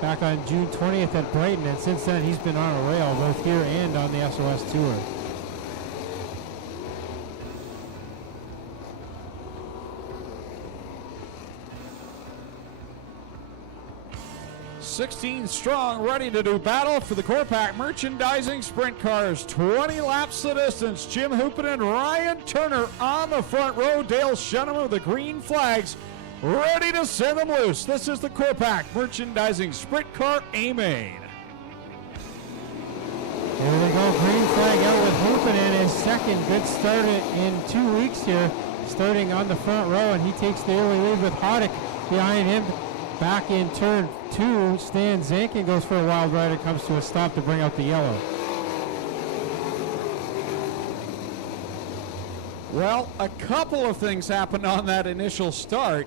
back on June 20th at Brighton, and since then he's been on a rail both here and on the SOS Tour. "16 strong, ready to do battle for the Corpac Merchandising Sprint Cars. 20 laps the distance. Jim Hoopinen, Ryan Turner on the front row. Dale Shenham with the green flags, ready to send them loose. This is the Corpac Merchandising Sprint Car A-Main. Here they go, green flag out with Hoopinen, his second good start in 2 weeks here, starting on the front row, and he takes the early lead with Hoddick behind him. Back in turn 2, Stan Zankin goes for a wild ride and comes to a stop to bring out the yellow. Well, a couple of things happened on that initial start.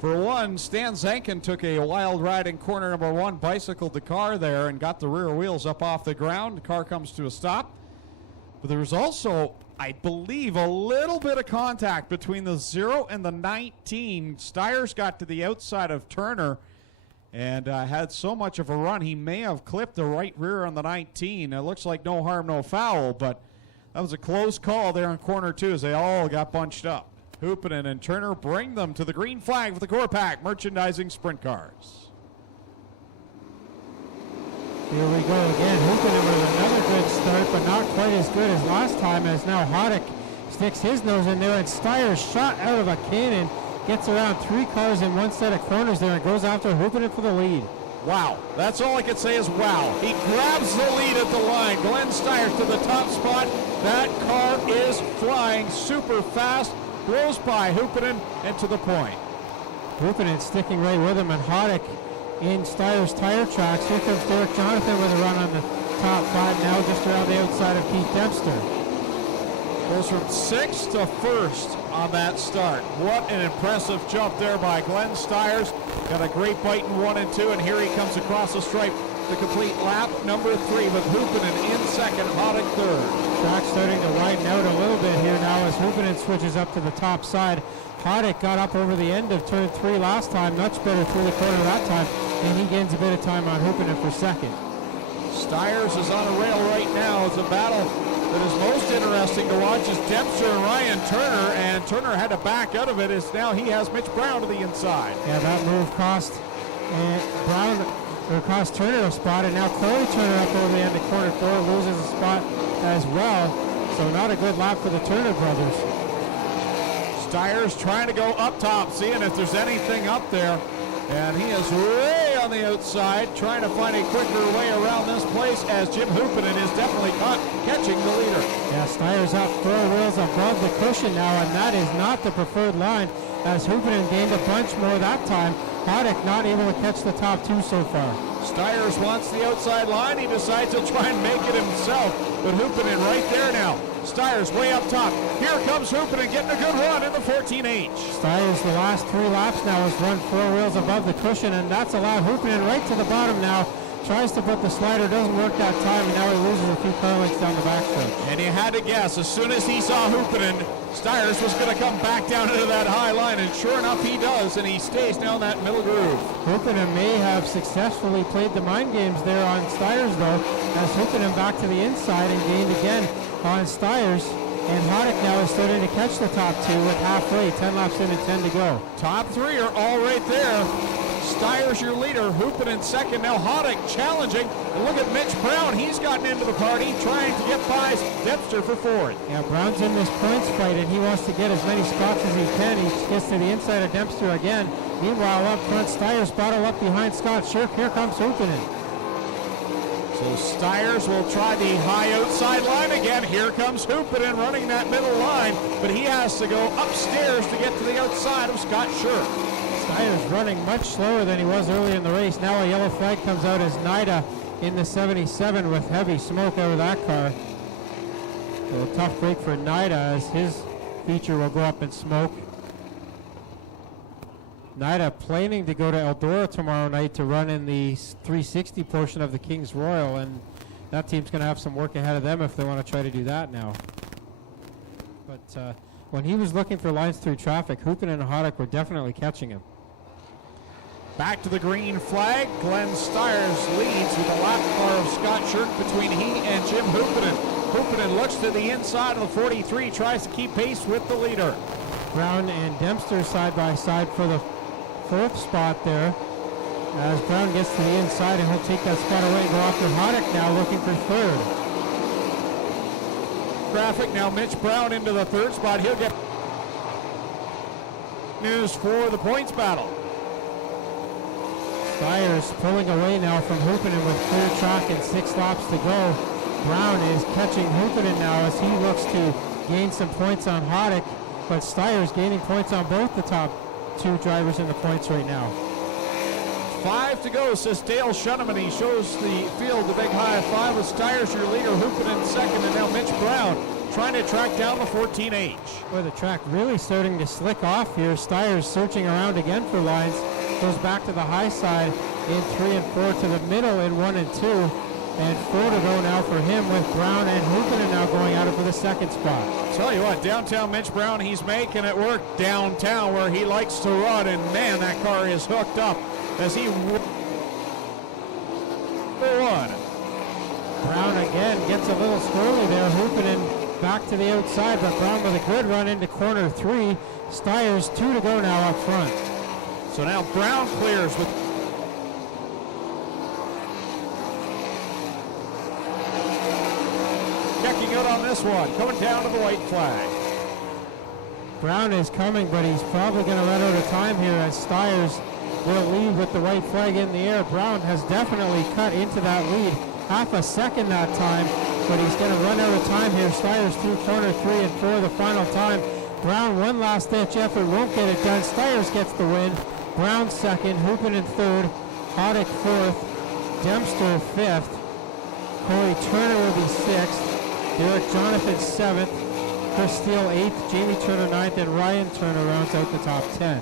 For one, Stan Zankin took a wild ride in corner number 1, bicycled the car there and got the rear wheels up off the ground. The car comes to a stop. But there was also, I believe, a little bit of contact between the 0 and the 19. Styres got to the outside of Turner and had so much of a run, he may have clipped the right rear on the 19. It looks like no harm, no foul, but that was a close call there in corner 2 as they all got bunched up. Hoopinen and Turner bring them to the green flag for the Corpac Merchandising Sprint Cars. Here we go again. Hoopinen with another good start, but not quite as good as last time, as now Hoddick sticks his nose in there, and Styres, shot out of a cannon, gets around 3 cars in one set of corners there and goes after Hoopinen for the lead. Wow, that's all I can say is wow. He grabs the lead at the line. Glenn Styres to the top spot. That car is flying super fast. Blows by Hoopinen and to the point. Hoopinen sticking right with him, and Hoddick in Styres tire tracks. Here comes Derek Jonathan with a run on the top 5 now, just around the outside of Keith Dempster. Goes from 6th to 1st on that start. What an impressive jump there by Glenn Styres. Got a great bite in 1 and 2, and here he comes across the stripe to complete lap number 3 with Hoopinen in 2nd, Hoddick 3rd. Track starting to widen out a little bit here now as Hoopinen switches up to the top side. Hoddick got up over the end of turn 3 last time, much better through the corner that time, and he gains a bit of time on Hoopinen for 2nd. Styres is on a rail right now. It's a battle that is most interesting to watch is Dempster and Ryan Turner, and Turner had to back out of it as now he has Mitch Brown to the inside. Yeah, that move cost cost Turner a spot, and now Corey Turner up over the end of corner 4 loses a spot as well, so not a good lap for the Turner brothers. Styres trying to go up top, seeing if there's anything up there, and he is way on the outside, trying to find a quicker way around this place as Jim Hoopinen is definitely caught catching the leader. Yeah, Styres up 4 wheels above the cushion now, and that is not the preferred line as Hoopinen gained a bunch more that time. Hoddick not able to catch the top 2 so far. Styres wants the outside line. He decides to try and make it himself, but Hoopinen right there now. Styres way up top. Here comes Hoopinen getting a good run in the 14H. Styres the last 3 laps now has run 4 wheels above the cushion, and that's allowed Hoopinen right to the bottom now. Tries to put the slider, doesn't work that time, and now he loses a few car lengths down the backstretch. And you had to guess, as soon as he saw Hoopinen, Styres was going to come back down into that high line, and sure enough he does, and he stays down that middle groove. Hoopinen may have successfully played the mind games there on Styres though, as Hoopinen back to the inside and gained again on Styres. And Hoddick now is starting to catch the top 2 with halfway, 10 laps in and 10 to go. Top 3 are all right there. Styres your leader, Hoopinen 2nd. Now Hoddick challenging. And look at Mitch Brown. He's gotten into the party, trying to get by Dempster for 4th. Yeah, Brown's in this points fight, and he wants to get as many spots as he can. He gets to the inside of Dempster again. Meanwhile, up front, Styres battle up behind Scott Shirk. Here comes Hoopinen. So Styres will try the high outside line again. Here comes Hoopinen running that middle line, but he has to go upstairs to get to the outside of Scott Shirk. Styres running much slower than he was early in the race. Now a yellow flag comes out as Nida in the 77 with heavy smoke out of that car. So a tough break for Nida as his feature will go up in smoke. Nida planning to go to Eldora tomorrow night to run in the 360 portion of the King's Royal, and that team's going to have some work ahead of them if they want to try to do that now. But when he was looking for lines through traffic, Hoopinen and Hoddick were definitely catching him. Back to the green flag. Glenn Styres leads with a lap car of Scott Shirk between he and Jim Hoopinen. Hoopinen looks to the inside of the 43, tries to keep pace with the leader. Brown and Dempster side by side for the fourth spot there. As Brown gets to the inside, and he'll take that spot away and go after Hoddick now, looking for third. Traffic now. Mitch Brown into the third spot. He'll get news for the points battle. Styres pulling away now from Hoopinen with clear track and 6 laps to go. Brown is catching Hoopinen now as he looks to gain some points on Hoddick, but Styres gaining points on both the top 2 drivers in the points right now. 5 to go, says Dale Shuneman. He shows the field the big high five with Styres, your leader, Hoopinen second, and now Mitch Brown trying to track down the 14H. Boy, the track really starting to slick off here. Styres searching around again for lines. Goes back to the high side in 3 and 4 to the middle in 1 and 2. And 4 to go now for him with Brown and Hoopinen now going at it for the second spot. Tell you what, downtown Mitch Brown, he's making it work downtown where he likes to run. And man, that car is hooked up as he won. Brown again gets a little squirrely there. Hoopinen back to the outside, but Brown with a good run into corner 3. Styres 2 to go now up front. So now Brown clears with checking out on this one, coming down to the white flag. Brown is coming, but he's probably going to run out of time here as Styres will lead with the white flag in the air. Brown has definitely cut into that lead. Half a second that time, but he's going to run out of time here. Styres through corner 3 and 4 the final time. Brown one last ditch effort, won't get it done. Styres gets the win. Brown second, Hoopinen third, Hoddick fourth, Dempster fifth, Corey Turner will be sixth, Derek Jonathan seventh, Chris Steele eighth, Jamie Turner ninth, and Ryan Turner rounds out the top 10.